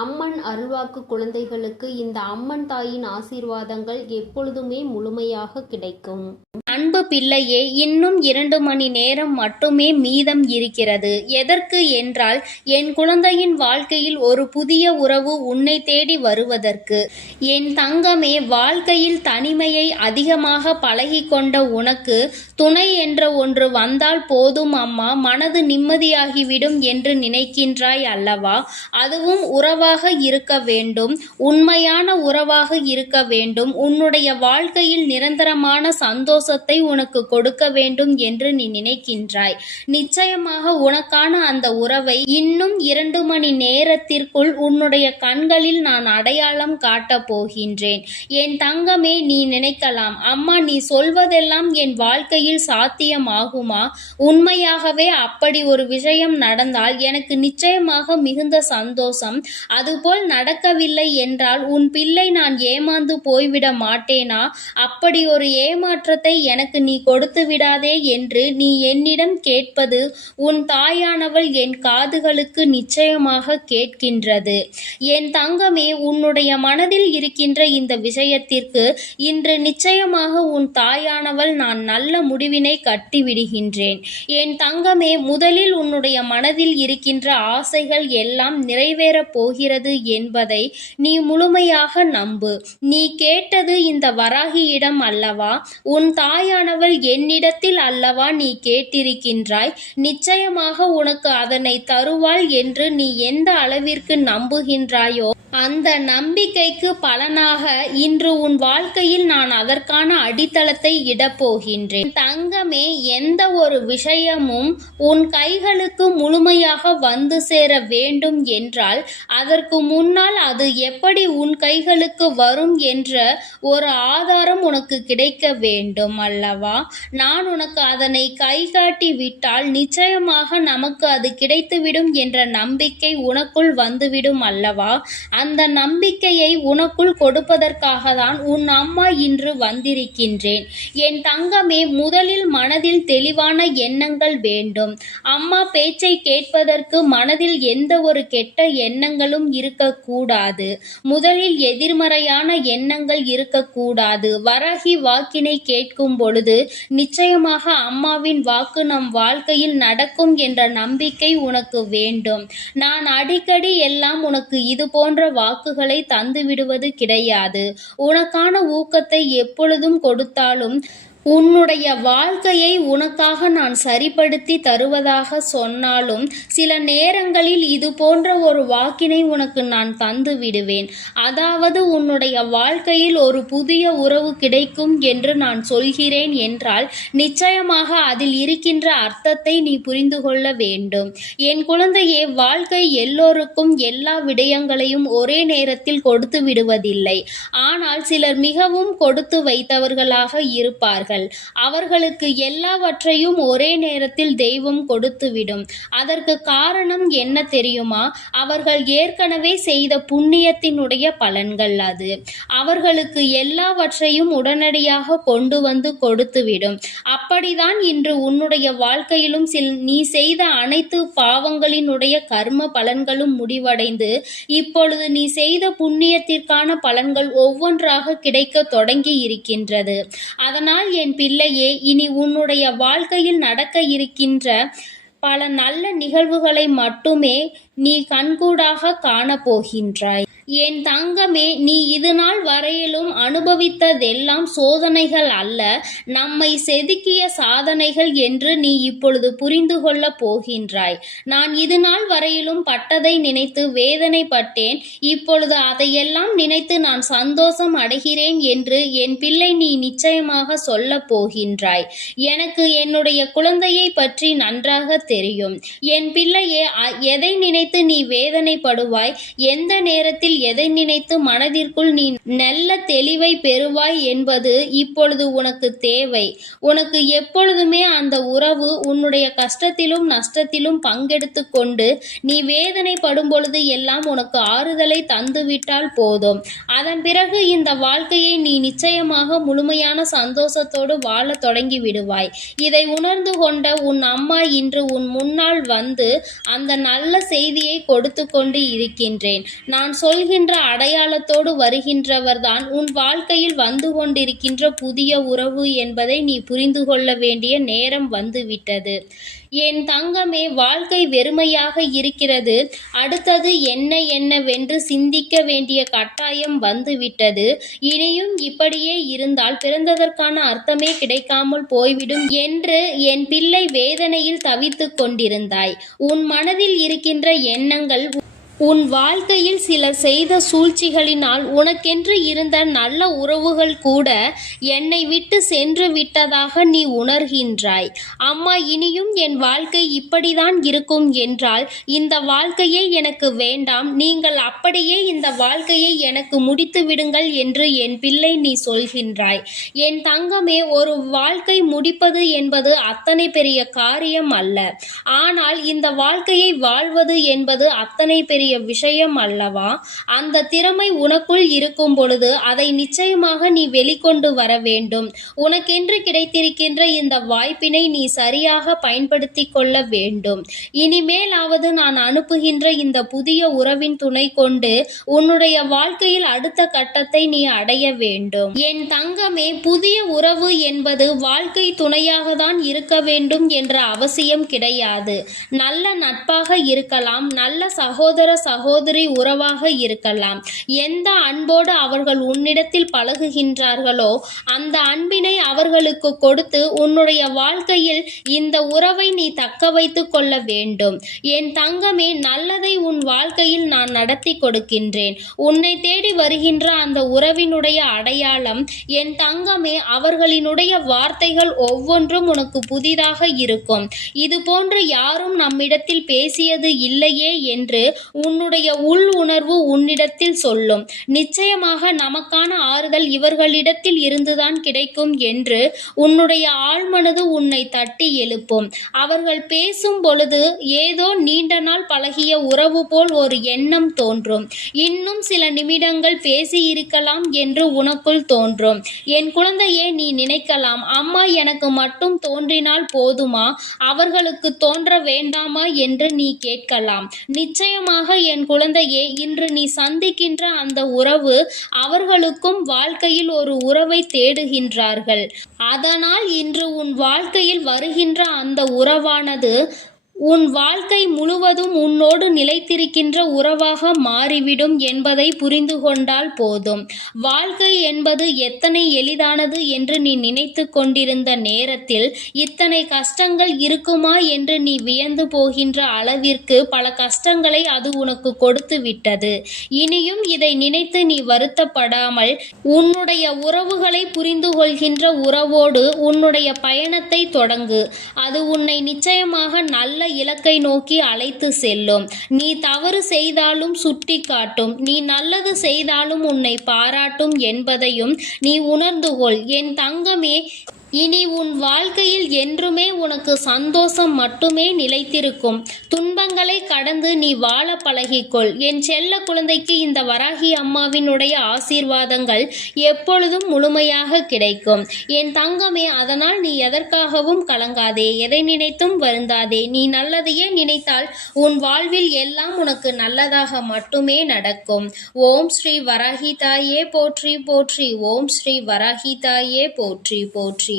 அம்மன் அருள்வாக்கு குழந்தைகளுக்கு இந்த அம்மன் தாயின் ஆசீர்வாதங்கள் எப்பொழுதுமே முழுமையாக கிடைக்கும். அன்பு பிள்ளையே இன்னும் இரண்டு மணி நேரம் மட்டுமே மீதம் இருக்கிறது. எதற்கு என்றால் என் குழந்தையின் வாழ்க்கையில் ஒரு புதிய உறவு உன்னை தேடி வருவதற்கு. என் தங்கமே வாழ்க்கையில் தனிமையை அதிகமாக பழகிக்கொண்ட உனக்கு துணை என்ற ஒன்று வந்தால் போதும் அம்மா. மனது நிம்மதியாகிவிடும் என்று நினைக்கின்றாய் அல்லவா? அதுவும் உறவாக இருக்க வேண்டும். உண்மையான உறவாக இருக்க வேண்டும். உன்னுடைய வாழ்க்கையில் நிரந்தரமான சந்தோஷத்தை உனக்கு கொடுக்க வேண்டும் என்று நீ நினைக்கின்றாய். நிச்சயமாக உனக்கான அந்த உறவை இன்னும் இரண்டு மணி நேரத்திற்குள் உன்னுடைய கண்களில் நான் அடையாளம் காட்டப் போகின்றேன். என் தங்கமே நீ நினைக்கலாம். அம்மா நீ சொல்வதெல்லாம் என் வாழ்க்கையில் சாத்தியமாகுமா? உண்மையாகவே அப்படி ஒரு விஷயம் நடந்தால் எனக்கு நிச்சயமாக மிகுந்த சந்தோஷம். அதுபோல் நடக்கவில்லை என்றால் உன் பிள்ளை நான் ஏமாந்து போய்விட மாட்டேனா? அப்படி ஒரு ஏமாற்றத்தை எனக்கு நீ கொடுத்து விடாதே என்று நீ என்னிடம் கேட்பது உன் தாயானவள் என் காதுகளுக்கு நிச்சயமாக கேட்கின்றது. என் தங்கமே உன்னுடைய மனதில் இருக்கின்ற இந்த விஷயத்திற்கு இன்று நிச்சயமாக உன் தாயானவள் நான் நல்ல முடிவினை கட்டிவிடுகின்றேன். என் தங்கமே முதலில் உன்னுடைய மனதில் இருக்கின்ற ஆசைகள் எல்லாம் நிறைவேறப் போகிறது என்பதை நீ முழுமையாக நம்பு. நீ கேட்டது இந்த வராகியிடம் அல்லவா? உன் தாயானவள் என்னிடத்தில் அல்லவா நீ கேட்டிருக்கின்றாய்? நிச்சயமாக உனக்கு அதனை தருவாள் என்று நீ எந்த அளவிற்கு நம்புகின்றாயோ அந்த நம்பிக்கைக்கு பலனாக இன்று உன் வாழ்க்கையில் நான் அதற்கான அடித்தளத்தை இடப்போகின்றேன் தங்கமே எந்த ஒரு விஷயமும் உன் கைகளுக்கு முழுமையாக வந்து சேர வேண்டும் என்றால் அதற்கு முன்னால் அது எப்படி உன் கைகளுக்கு வரும் என்ற ஒரு ஆதாரம் உனக்கு கிடைக்க வேண்டும் அல்லவா? நான் உனக்கு அதனை கை காட்டி விட்டால் நிச்சயமாக நமக்கு அது கிடைத்துவிடும் என்ற நம்பிக்கை உனக்குள் வந்துவிடும் அல்லவா? அந்த நம்பிக்கையை உனக்குள் கொடுப்பதற்காக தான் உன் அம்மா இன்று வந்திருக்கின்றேன். என் தங்கமே முதலில் மனதில் தெளிவான எண்ணங்கள் வேண்டும். அம்மா பேச்சை கேட்பதற்கு மனதில் எந்த ஒரு கெட்ட எண்ணங்களும் இருக்கக்கூடாது. முதலில் எதிர்மறையான எண்ணங்கள் இருக்கக்கூடாது. வரகி வாக்கினை கேட்கும் பொழுது நிச்சயமாக அம்மாவின் வாக்கு நம் வாழ்க்கையில் நடக்கும் என்ற நம்பிக்கை உனக்கு வேண்டும். நான் அடிக்கடி எல்லாம் உனக்கு இது போன்ற வாக்குகளை தந்துவிடுவது கிடையாது. உனக்கான ஊக்கத்தை எப்பொழுதும் கொடுத்தாலும் உன்னுடைய வாழ்க்கையை உனக்காக நான் சரிப்படுத்தி தருவதாக சொன்னாலும் சில நேரங்களில் இது போன்ற ஒரு வாக்கினை உனக்கு நான் தந்து விடுவேன். அதாவது உன்னுடைய வாழ்க்கையில் ஒரு புதிய உறவு கிடைக்கும் என்று நான் சொல்கிறேன் என்றால் நிச்சயமாக அதில் இருக்கின்ற அர்த்தத்தை நீ புரிந்து கொள்ள வேண்டும். என் குழந்தையே வாழ்க்கை எல்லோருக்கும் எல்லா விடயங்களையும் ஒரே நேரத்தில் கொடுத்து விடுவதில்லை. ஆனால் சிலர் மிகவும் கொடுத்து வைத்தவர்களாக இருப்பார்கள். அவர்களுக்கு எல்லாவற்றையும் ஒரே நேரத்தில் தெய்வம் கொடுத்துவிடும். அதற்கு காரணம் என்ன தெரியுமா? அவர்கள் ஏற்கனவே செய்த புண்ணியத்தினுடைய பலன்கள் அது. அவர்களுக்கு எல்லாவற்றையும் உடனடியாக கொண்டு வந்து கொடுத்துவிடும். அப்படிதான் இன்று உன்னுடைய வாழ்க்கையிலும் சில நீ செய்த அனைத்து பாவங்களினுடைய கர்ம பலன்களும் முடிவடைந்து இப்பொழுது நீ செய்த புண்ணியத்திற்கான பலன்கள் ஒவ்வொன்றாக கிடைக்க தொடங்கி இருக்கின்றது அதனால் என் பிள்ளையே இனி உன்னுடைய வாழ்க்கையில் நடக்க இருக்கின்ற பல நல்ல நிகழ்வுகளை மட்டுமே நீ கண்கூடாக காணப்போகின்றாய். என் தங்கமே நீ இது நாள் வரையிலும் அனுபவித்ததெல்லாம் சோதனைகள் அல்ல. நம்மை செதுக்கிய சாதனைகள் என்று நீ இப்பொழுது புரிந்து கொள்ளப் போகின்றாய். நான் இது நாள் வரையிலும் பட்டதை நினைத்து வேதனைப்பட்டேன். இப்பொழுது அதையெல்லாம் நினைத்து நான் சந்தோஷம் அடைகிறேன் என்று என் பிள்ளை நீ நிச்சயமாக சொல்லப் போகின்றாய். எனக்கு என்னுடைய குழந்தையை பற்றி நன்றாக தெரியும். என் பிள்ளையே அ- எதை நினைத்து நீ வேதனைப்படுவாய்? எந்த நேரத்தில் வாழ்க்கையில் எதை நினைத்து மனதிற்குள் நீ நல்ல தெளிவை பெறுவாய் என்பது இப்பொழுது உனக்கு தேவை. உனக்கு எப்பொழுதுமே அந்த உறவு உன்னுடைய கஷ்டத்திலும் நஷ்டத்திலும் பங்கெடுத்து கொண்டு நீ வேதனைப்படும் பொழுது எல்லாம் உனக்கு ஆறுதலை தந்துவிட்டால் போதும். அதன் பிறகு இந்த வாழ்க்கையை நீ நிச்சயமாக முழுமையான சந்தோஷத்தோடு வாழ தொடங்கி விடுவாய். இதை உணர்ந்து கொண்ட உன் அம்மா இன்று உன் முன்னால் வந்து அந்த நல்ல செய்தியை கொடுத்து கொண்டு இருக்கின்றேன். நான் சொல்கின்ற அடையாளத்தோடு வருகின்றவர்தான். உன் வாழ்க்கையில் வந்து கொண்டிருக்கின்ற புதிய உறவு என்பதை நீ புரிந்து கொள்ள வேண்டிய நேரம் வந்துவிட்டது. என் தங்கமே வாழ்க்கை வெறுமையாக இருக்கிறது. அடுத்தது என்ன என்னவென்று சிந்திக்க வேண்டிய கட்டாயம் வந்துவிட்டது. இனியும் இப்படியே இருந்தால் பிறந்ததற்கான அர்த்தமே கிடைக்காமல் போய்விடும் என்று என் பிள்ளை வேதனையில் தவித்துக் கொண்டிருந்தாய். உன் மனதில் இருக்கின்ற எண்ணங்கள் உன் வாழ்க்கையில் சிலர் செய்த சூழ்ச்சிகளினால் உனக்கென்று இருந்த நல்ல உறவுகள் கூட என்னை விட்டு சென்று விட்டதாக நீ உணர்கின்றாய். அம்மா இனியும் என் வாழ்க்கை இப்படிதான் இருக்கும் என்றால் இந்த வாழ்க்கையே எனக்கு வேண்டாம். நீங்கள் அப்படியே இந்த வாழ்க்கையை எனக்கு முடித்து விடுங்கள் என்று என் பிள்ளை நீ சொல்கின்றாய். என் தங்கமே ஒரு வாழ்க்கை முடிப்பது என்பது அத்தனை பெரிய காரியம் அல்ல. ஆனால் இந்த வாழ்க்கையை வாழ்வது என்பது அத்தனை பெரிய விஷயம் அல்லவா? அந்த திறமை உனக்குள் இருக்கும் பொழுது அதை நிச்சயமாக நீ வெளிக்கொண்டு வர வேண்டும். உனக்கென்று கிடைத்திருக்கின்ற இந்த வாய்ப்பினை நீ சரியாக பயன்படுத்தி கொள்ள வேண்டும். இனிமேலாவது நான் அனுப்புகின்ற இந்த புதிய உறவின் துணை கொண்டு உன்னுடைய வாழ்க்கையில் அடுத்த கட்டத்தை நீ அடைய வேண்டும். என் தங்கமே புதிய உறவு என்பது வாழ்க்கை துணையாக தான் இருக்க வேண்டும் என்ற அவசியம் கிடையாது. நல்ல நட்பாக இருக்கலாம் நல்ல சகோதர சகோதரி உறவாக இருக்கலாம். எந்த அன்போடு அவர்கள் உன்னிடத்தில் பழகுகின்றார்களோ அந்த அன்பினை அவர்களுக்கு கொடுத்து உன்னுடைய வாழ்க்கையில் இந்த உறவை நீ தக்க வைத்துக் கொள்ள வேண்டும். என் தங்கமே நல்லதை உன் வாழ்க்கையில் நான் நடத்தி கொடுக்கின்றேன். உன்னை தேடி வருகின்ற அந்த உறவினுடைய அடையாளம் என் தங்கமே அவர்களினுடைய வார்த்தைகள் ஒவ்வொன்றும் உனக்கு புதிதாக இருக்கும். இது போன்று யாரும் நம்மிடத்தில் பேசியது இல்லையே என்று உன்னுடைய உள் உணர்வு உன்னிடத்தில் சொல்லும். நிச்சயமாக நமக்கான ஆறுதல் இவர்களிடத்தில் இருந்துதான் கிடைக்கும் என்று உன்னுடைய ஆழ்மனது உன்னை தட்டி எழுப்பும். அவர்கள் பேசும் பொழுது ஏதோ நீண்ட நாள் பழகிய உறவு போல் ஒரு எண்ணம் தோன்றும். இன்னும் சில நிமிடங்கள் பேசியிருக்கலாம் என்று உனக்குள் தோன்றும். என் குழந்தையே நீ நினைக்கலாம். அம்மா எனக்கு மட்டும் தோன்றினால் போதுமா? அவர்களுக்கு தோன்ற வேண்டாமா? என்று நீ கேட்கலாம். நிச்சயமாக என் குழந்தையே இன்று நீ சந்திக்கின்ற அந்த உறவு அவர்களுக்கும் வாழ்க்கையில் ஒரு உறவை தேடுகின்றார்கள். அதனால் இன்று உன் வாழ்க்கையில் வருகின்ற அந்த உறவானது உன் வாழ்க்கை முழுவதும் உன்னோடு நிலைத்திருக்கின்ற உறவாக மாறிவிடும் என்பதை புரிந்து கொண்டால் போதும். வாழ்க்கை என்பது எத்தனை எளிதானது என்று நீ நினைத்து கொண்டிருந்த நேரத்தில் இத்தனை கஷ்டங்கள் இருக்குமா என்று நீ வியந்து போகின்ற அளவிற்கு பல கஷ்டங்களை அது உனக்கு கொடுத்து விட்டது. இனியும் இதை நினைத்து நீ வருத்தப்படாமல் உன்னுடைய உறவுகளை புரிந்து கொள்கின்ற உறவோடு உன்னுடைய பயணத்தை தொடங்கு. அது உன்னை நிச்சயமாக நல்ல இலக்கை நோக்கி அழைத்து செல்லும். நீ தவறு செய்தாலும் சுட்டி காட்டும். நீ நல்லது செய்தாலும் உன்னை பாராட்டும் என்பதையும் நீ உணர்ந்து கொள். என் தங்கமே இனி உன் வாழ்க்கையில் என்றுமே உனக்கு சந்தோஷம் மட்டுமே நிலைத்திருக்கும். துன்பங்களை கடந்து நீ வாழ பழகிக்கொள். என் செல்ல குழந்தைக்கு இந்த வராகி அம்மாவினுடைய ஆசீர்வாதங்கள் எப்பொழுதும் முழுமையாக கிடைக்கும். என் தங்கமே அதனால் நீ எதற்காகவும் கலங்காதே. எதை நினைத்தும் வருந்தாதே. நீ நல்லதையே நினைத்தால் உன் வாழ்வில் எல்லாம் உனக்கு நல்லதாக மட்டுமே நடக்கும். ஓம் ஸ்ரீ வராகி தாயே போற்றி போற்றி. ஓம் ஸ்ரீ வராகி தாயே போற்றி போற்றி.